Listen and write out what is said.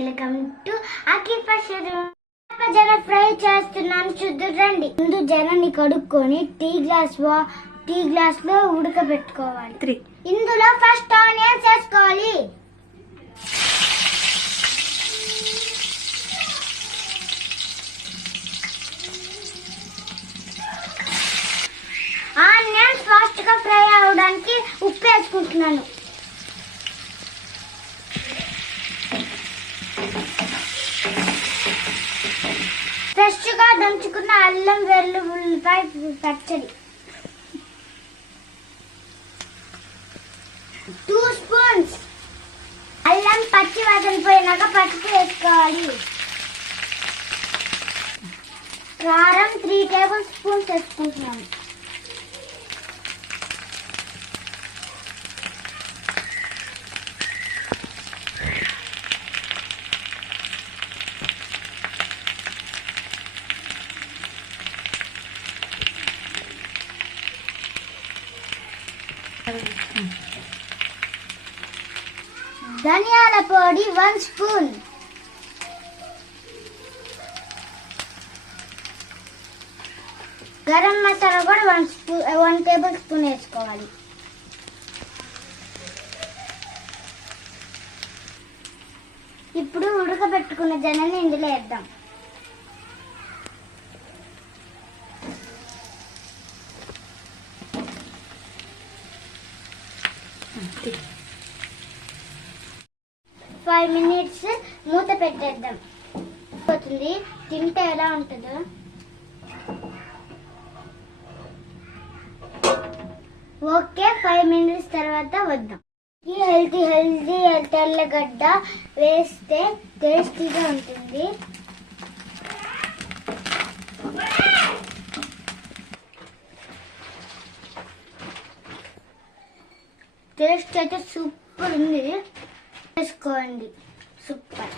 Welcome to Akhil జన fry చేస్తున్నాను చూద్దురండి. ముందు జనని కడుక్కొని టీ గ్లాస్ లో ఉడకబెట్టుకోవాలి. ఇందులో ఫస్ట్ ఆనియన్స్ వేసుకోవాలి. ఆనియన్స్ ఫాస్ట్ గా ఫ్రై అవడానికి ఉప్పు వేసుకుంటున్నాను. ఫ్రెష్ గా దంచుకున్న అల్లం వెల్లుల్లిపాయ పచ్చడి 2 స్పూన్స్. అల్లం పచ్చి వాసన పోయినాక పసుపు వేసుకోవాలి. కారం 3 టేబుల్ స్పూన్స్ వేసుకుంటున్నాము. ధనియాల పొడి 1 స్పూన్. గరం మసాలా కూడా 1 టేబుల్ స్పూన్ వేసుకోవాలి. ఇప్పుడు ఉడకబెట్టుకున్న జనని ఇందులో వేద్దాం. Okay. 5 minutes మూత పెట్టేద్దాం. పోతుంది తింటే ఎలా ఉంటుందో. ఓకే, 5 minutes తర్వాత వద్దాం. ఈ హెల్తీ తెల్లగడ్డ వేస్తే టేస్టీగా ఉంటుంది. టేస్ట్ అయితే సూపర్ ఉంది. వేసుకోండి, సూపర్.